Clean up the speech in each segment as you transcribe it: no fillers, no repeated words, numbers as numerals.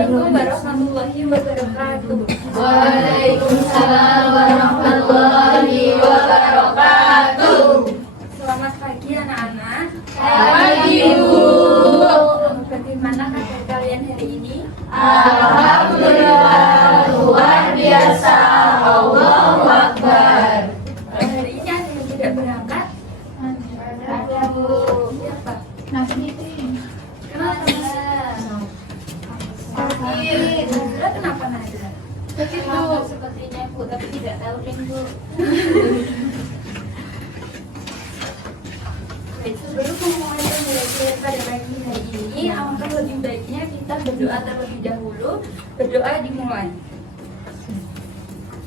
Assalamualaikum warahmatullahi wabarakatuh. Waalaikumsalam warahmatullahi wabarakatuh. Selamat pagi anak-anak. Pagi Bu. Bagaimana kabar kalian hari ini? Alhamdulillah luar biasa. Allahu Akbar. Hari ini ada yang tidak berangkat? Ada Bu. Siapa? Kenapa? Sakit. Kenapa Nazra? Sakit Bu. Sepertinya Bu, tapi tidak tahu nih Bu. Baik, sebelum memulai pembelajaran pada pagi hari ini, alangkah lebih baiknya kita berdoa terlebih dahulu. Berdoa dimulai.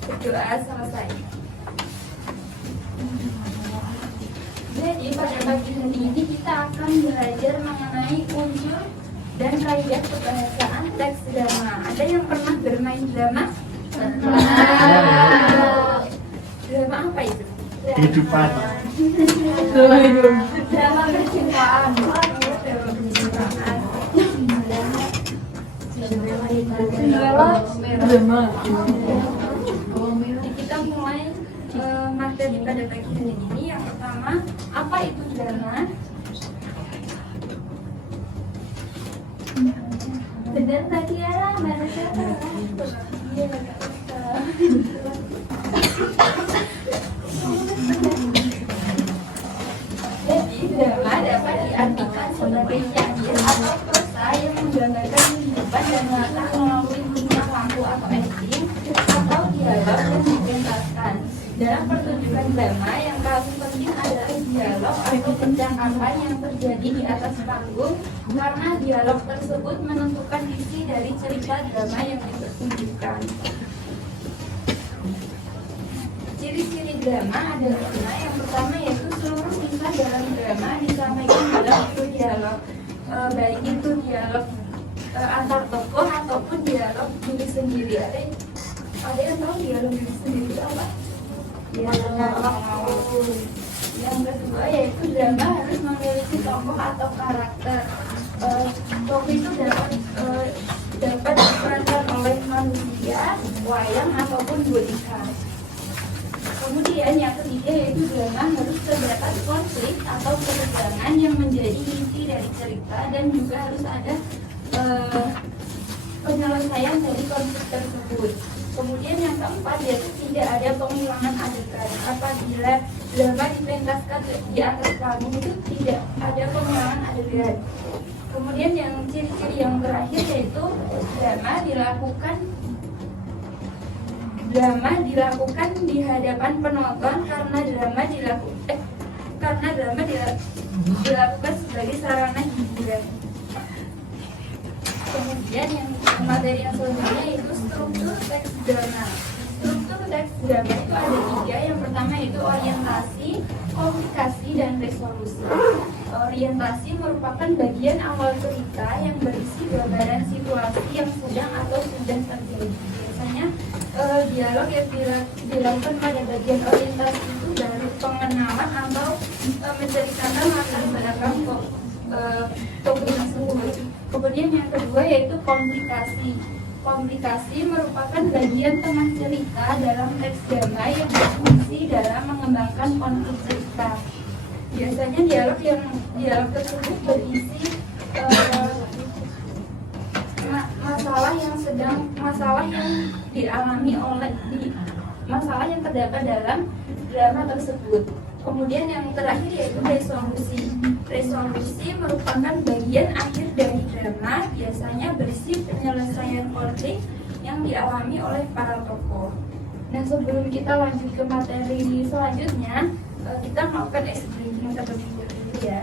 Berdoa selesai. Jadi pada pagi hari ini kita akan belajar mengenai unsur dan kaidah kebahasaan teks drama. Ada yang pernah bermain drama? Drama apa itu? Kehidupan. Drama percintaan. Kita mulai materi pada pagi hari ini. Yang pertama, apa itu drama? Benar Mbak Tiara, Mbak Tiara. Jadi drama dapat diartikan sebagai nyanyian atau prosa yang menggambarkan kehidupan dan latar melalui bintang lampu atau acting atau dialog yang dipentaskan. Dalam pertunjukan drama yang paling penting adalah dialog atau percakapan yang terjadi di atas panggung, karena dialog tersebut menentukan isi dari cerita drama yang dipertunjukkan. Ciri-ciri drama adalah yang pertama yaitu seluruh kisah dalam drama disampaikan dalam bentuk dialog, baik itu dialog antar tokoh ataupun dialog diri sendiri. Ada yang tahu dialog diri sendiri itu apa? Yang kedua yaitu drama harus memiliki tokoh atau karakter. Tokoh itu dapat diperankan oleh manusia, wayang ataupun boneka. Kemudian yang ketiga yaitu drama harus terdapat konflik atau ketegangan yang menjadi inti dari cerita, dan juga harus ada penyelesaian dari konflik tersebut. Kemudian yang keempat yaitu tidak ada pengulangan adegan. Apabila drama dipentaskan di atas panggung itu tidak ada pengulangan adegan. Kemudian yang ciri-ciri yang terakhir yaitu drama dilakukan di hadapan penonton, karena drama dilakukan sebagai sarana hiburan. Kemudian yang materi yang selanjutnya yaitu struktur teks drama. Struktur teks drama itu ada tiga. Yang pertama yaitu orientasi, komunikasi, dan resolusi. Orientasi merupakan bagian awal cerita yang berisi gambaran situasi yang sedang atau sudah terjadi. Biasanya dialog yang dilakukan pada bagian orientasi itu dari pengenalan atau menceritakan latar belakang tokoh tersebut. Kemudian yang kedua yaitu komunikasi. Komunikasi merupakan bagian tengah cerita dalam teks drama yang berfungsi dalam mengembangkan konflik cerita. Biasanya dialog tersebut berisi masalah yang terdapat dalam drama tersebut. Kemudian yang terakhir yaitu resolusi. Resolusi merupakan bagian akhir dari drama, biasanya berisi penyelesaian konflik yang dialami oleh para tokoh. Nah, sebelum kita lanjut ke materi selanjutnya, kita melakukan ice breaking terlebih dahulu ya.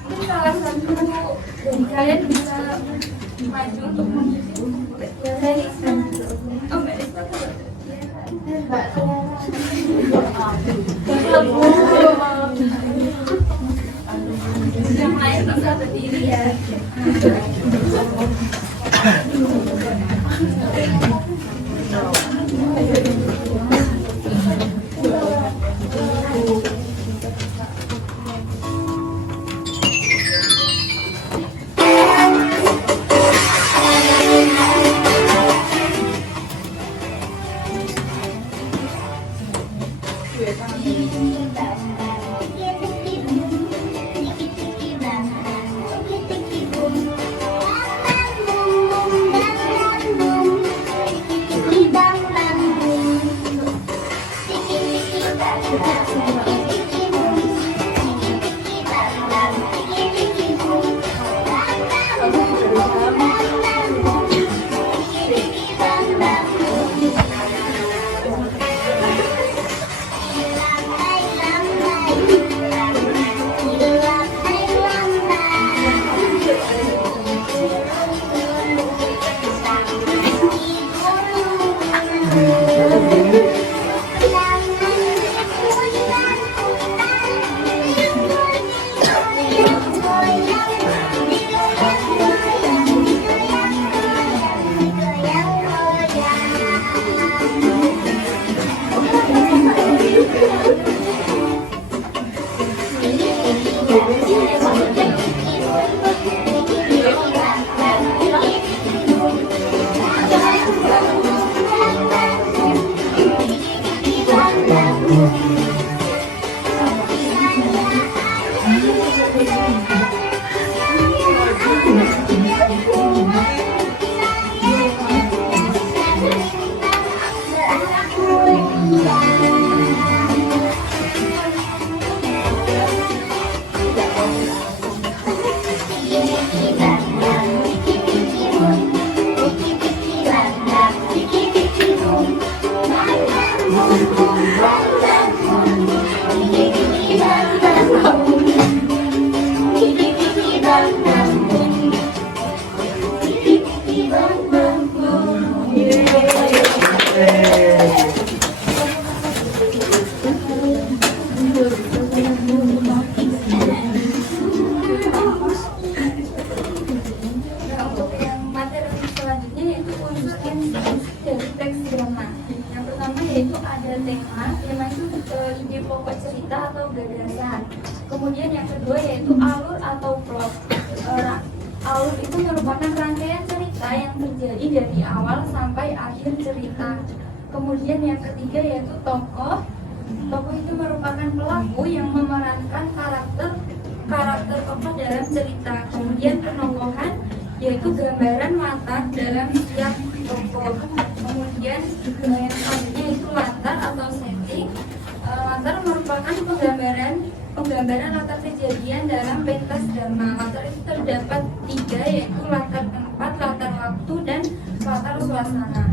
Mungkin salah satu dari kalian bisa maju untuk mengisi dari Mbak Rizka tuh. Yang lain bisa berdiri ya. Nah, untuk yang materi selanjutnya yaitu unsur instansi dari teks drama. Yang pertama yaitu ada tema itu ide pokok cerita atau gagasan. Kemudian yang kedua yaitu alur atau plot. Alur itu merupakan rangkaian cerita yang terjadi dari awal sampai akhir cerita. Kemudian yang ketiga yaitu tokoh. Tokoh itu merupakan pelaku yang memerankan karakter tokoh dalam cerita. Kemudian penokohan yaitu gambaran latar dalam setiap tokoh. Kemudian yang selanjutnya itu latar atau setting. Latar merupakan penggambaran latar kejadian dalam pentas drama. Latar itu terdapat 3 yaitu latar tempat, latar waktu, dan latar suasana.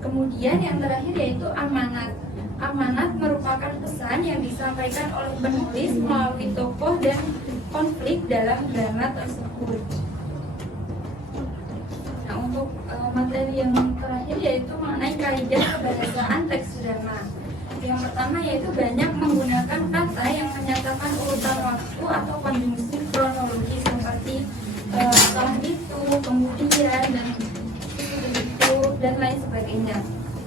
Kemudian yang terakhir yaitu amanat. Amanat merupakan pesan yang disampaikan oleh penulis melalui tokoh dan konflik dalam drama tersebut. Nah, untuk materi yang terakhir yaitu mengenai kaidah kebahasaan teks drama. Yang pertama yaitu banyak menggunakan kata yang menyatakan urutan waktu atau konjungsi kronologi seperti setelah itu, kemudian, dan itu, dan lain sebagainya.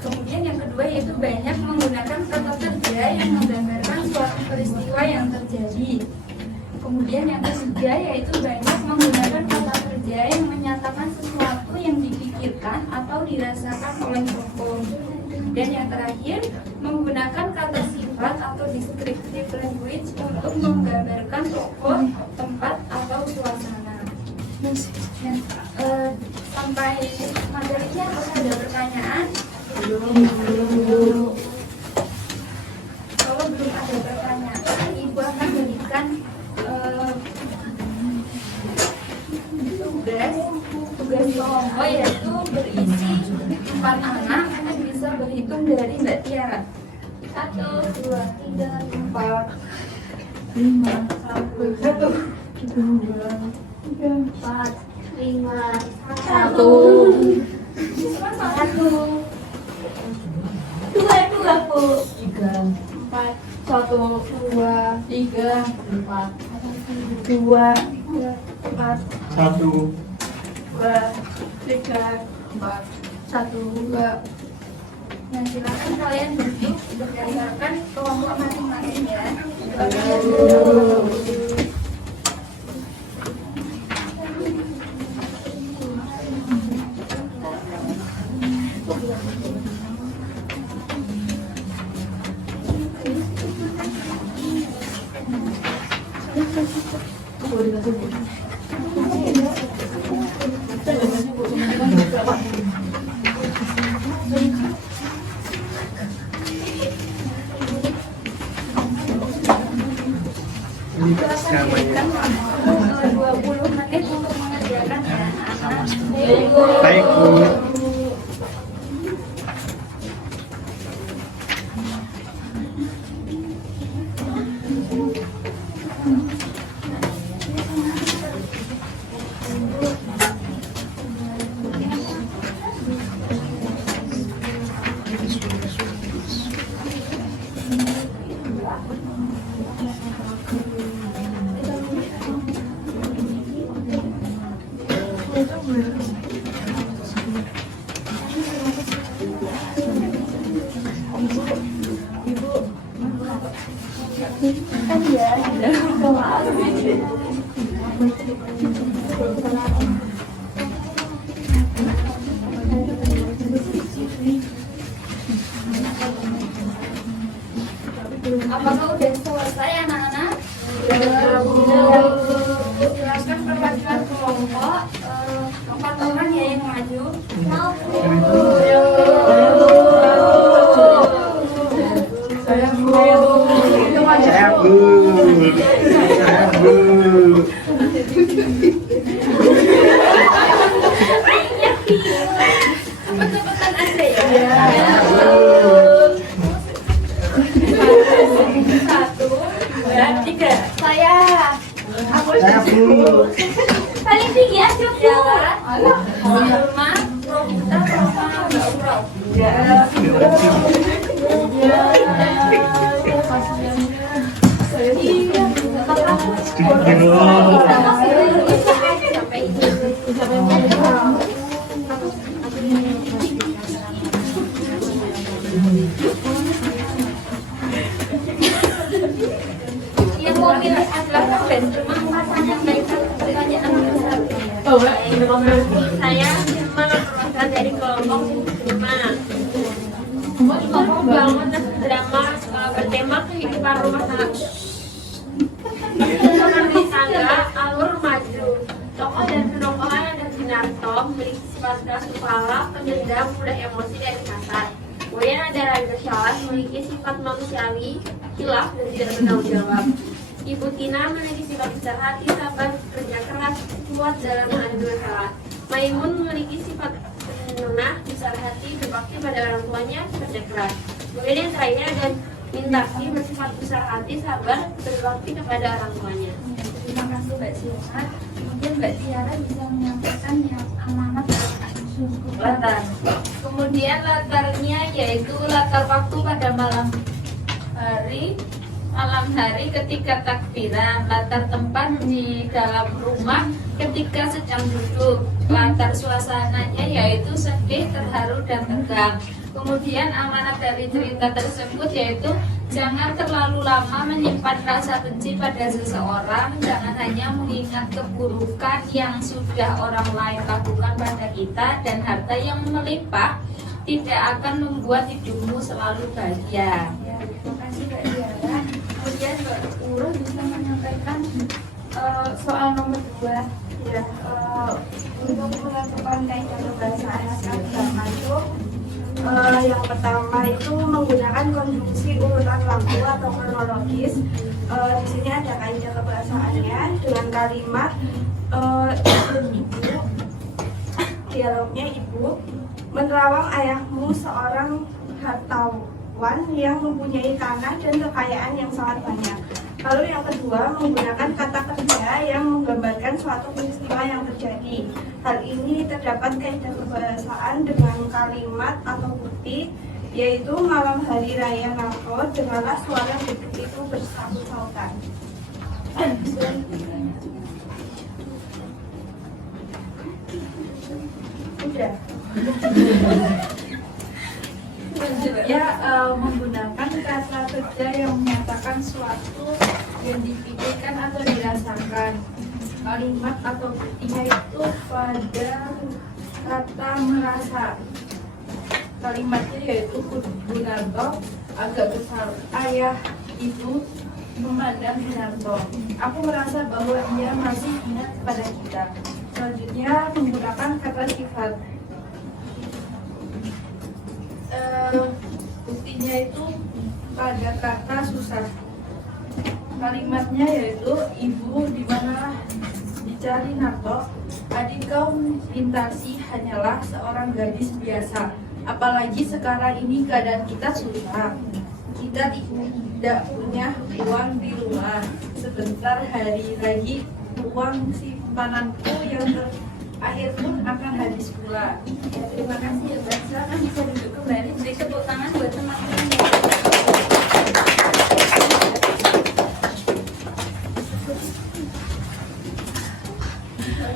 Kemudian yang kedua yaitu banyak menggunakan kata kerja yang menggambarkan suatu peristiwa yang terjadi. Kemudian yang ketiga yaitu banyak menggunakan kata kerja yang menyatakan sesuatu yang dipikirkan atau dirasakan oleh tokoh. Dan yang terakhir menggunakan kata sifat atau descriptive language untuk menggambarkan tokoh, tempat, atau suasana. Sampai materinya apakah ada pertanyaan? Kalau belum ada pertanyaan, Ibu akan berikan tugas kelompok yaitu berisi 4 anak. Anda bisa berhitung dari Mbak Tiara. 1, 2, 3, 4, 5, 1, 2, 3, 4, 5, 1, 2, Bu. 3, 4, 1, 2, 3, 4, 2, 4, 1. 2, 3, 4, 1, 2. Nah, silakan kalian duduk berdasarkan kelompok masing-masing ya. Ini namanya. 20 menit untuk mengerjakan ya anak-anak. Baik, Bu. Kan ya, Apakah udah selesai anak-anak? Silakan perwakilan kelompok 4 orang ya yang maju. Saya Bu. Saya Bu. Cepetan aja ya. Satu, dua, tiga. Saya. Saya Bu. Paling tinggi aja Bu. Roma, Romita, Roma, Mbak Uro. Yang mau milih adalah Ben, cuma masanya baikkan pertanyaan besar. Saya Firman perwakilan dari kelompok 5. Kelompok bangunan drama bertema kehidupan rumah tangga. Seperti tangga, alur maju. Tokoh dan penokohan ada Ginarto, memiliki sifat keras kepala, pendendam, mudah emosi dan kasar. Kemudian ada Raga Shalas, memiliki sifat manusiawi, hilaf dan tidak bertanggung jawab. Ibu Tina memiliki sifat besar hati, sabar, kerja keras, kuat dalam menghadapi masalah. Maimun memiliki sifat penenang, besar hati, berbakti pada orang tuanya, kerja keras. Kemudian yang terakhir ada Mintaki, bersifat besar hati, sabar, berbakti kepada orang tuanya. Terima kasih Mbak Siara. Mungkin Mbak Siara bisa menyampaikan yang amanat latar. Kemudian latarnya yaitu latar waktu pada malam hari ketika takbiran, latar tempat di dalam rumah ketika sedang duduk, latar suasananya yaitu sedih, terharu, dan tegang. Kemudian amanat dari cerita tersebut yaitu jangan terlalu lama menyimpan rasa benci pada seseorang, jangan hanya mengingat keburukan yang sudah orang lain lakukan pada kita, dan harta yang melimpah tidak akan membuat hidupmu selalu bahagia. Ya, terima kasih Mbak Diara. Kemudian Mbak Uro bisa menyampaikan soal nomor 2 ya, untuk menentukan kaidah kebahasaan naskah drama itu yang pertama itu menggunakan konstruksi urutan waktu atau kronologis. Di sini ada kaidah kebahasaannya dengan kalimat ibu, dialognya ibu, menerawang ayahmu seorang hartawan yang mempunyai tanah dan kekayaan yang sangat banyak. Lalu yang kedua, menggunakan kata kerja yang menggambarkan suatu peristiwa yang terjadi. Hal ini terdapat kaidah kebahasaan dengan kalimat atau bukti, yaitu malam hari raya Natal, dengarlah suara beduk itu bersaut-sautan. Udah. Ya, menggunakan kata kerja yang menyatakan suatu yang dipikirkan atau dirasakan. Kalimat atau buktinya itu pada kata merasa. Kalimatnya yaitu Gunarto agak besar. Ayah ibu memandang Gunarto. Aku merasa bahwa ia masih ingat pada kita. Selanjutnya menggunakan kata sifat. Buktinya itu pada kata susah. Kalimatnya yaitu ibu di mana dicari Narto, adik kau Pintasi hanyalah seorang gadis biasa. Apalagi sekarang ini keadaan kita susah. Kita tidak punya uang di rumah. Sebentar hari lagi uang simpananku yang terakhir pun akan habis pula. Ya, terima kasih ya Mbak. Silakan bisa duduk kembali. Beri tepuk tangan buat teman-teman.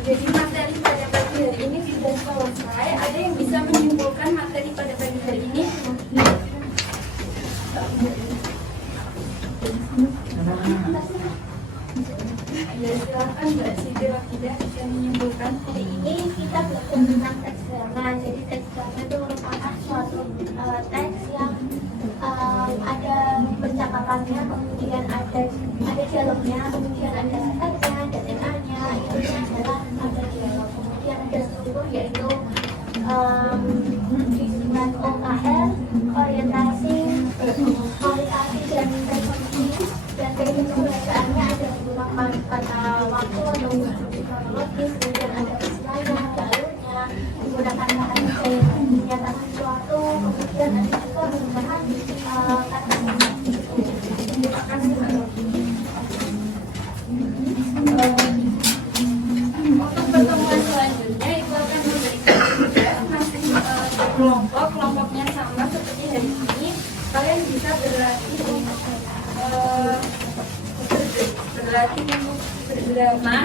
Jadi materi pada pagi hari ini sudah selesai. Ada yang bisa menyimpulkan materi pada pagi hari ini? Ya, silakan Mbak Siti Rokidah yang menyimpulkan. Hari ini kita belajar tentang teks drama. Jadi teks drama itu merupakan suatu teks yang ada percakapannya, kemudian ada dialognya, kemudian ada teksnya, ada temanya. Intinya adalah ada dialog. Kemudian ada struktur yaitu dengan OKR, orientasi dan resolusi, dan kesimpulannya ada menggunakan kata waktu atau kronologis, kemudian ada istilahnya, jalurnya, menggunakan kata menyatakan sesuatu, kemudian ada juga menggunakan kata Terima kasih Mbak Roki. Untuk pertemuan selanjutnya itu akan memberikan juga masih kelompoknya sama seperti hari ini. Kalian bisa berlatih untuk berdrama.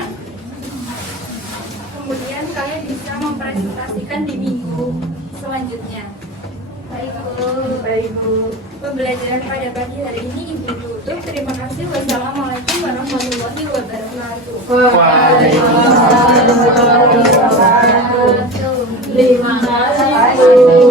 Kemudian kalian bisa mempresentasikan di minggu selanjutnya. Baik Bu. Pembelajaran pada pagi hari ini Ibu tutup. Terima kasih. Wassalamualaikum warahmatullahi wabarakatuh. Waalaikumsalam warahmatullahi wabarakatuh. Terima kasih.